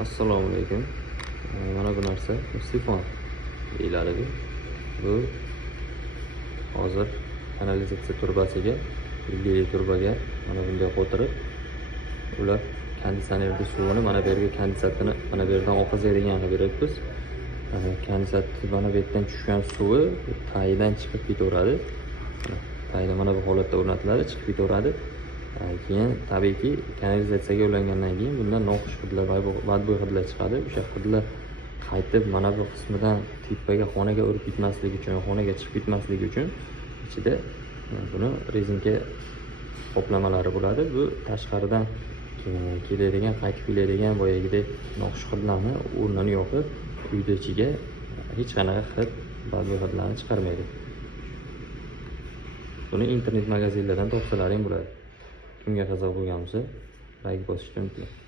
Assalomu alaykum. Mana bu narsa sifon deyiladi. Bu hozir kanalizatsiya turbasiga, ilgili turbaga mana bunday qo'tirib, ular konditsionerning suvini mana bu yerga kondensatini mana bu yerdan oqizadigan qilib beryapmiz. Kondensat mana bu yerdan tushgan suvi tagidan chiqib ketaveradi. Tagida mana bu holatda o'rnatiladi, chiqib ketaveradi. Keyin tabiiyki kanalizatsiyaga ulangandan keyin bundan noxush hidlar, badbo'y hidlar chiqadi. O'sha hidlar qaytib mana bu qismidan tepaga xonaga urib ketmasligi uchun, xonaga chiqib ketmasligi uchun ichida buni rezinka qoplamalari bo'ladi. Bu tashqaridan keladigan, qaytib keladigan boyagidek noxush hidlarni o'rnini yopib, uyda ichiga hech qanaqa hid, badbo'y hidlarni chiqarmaydi. Buni internet magazinlardan topsalaring bo'ladi. Kimga qiziq bo'lgan bo'lsa, like bosishni unutmang.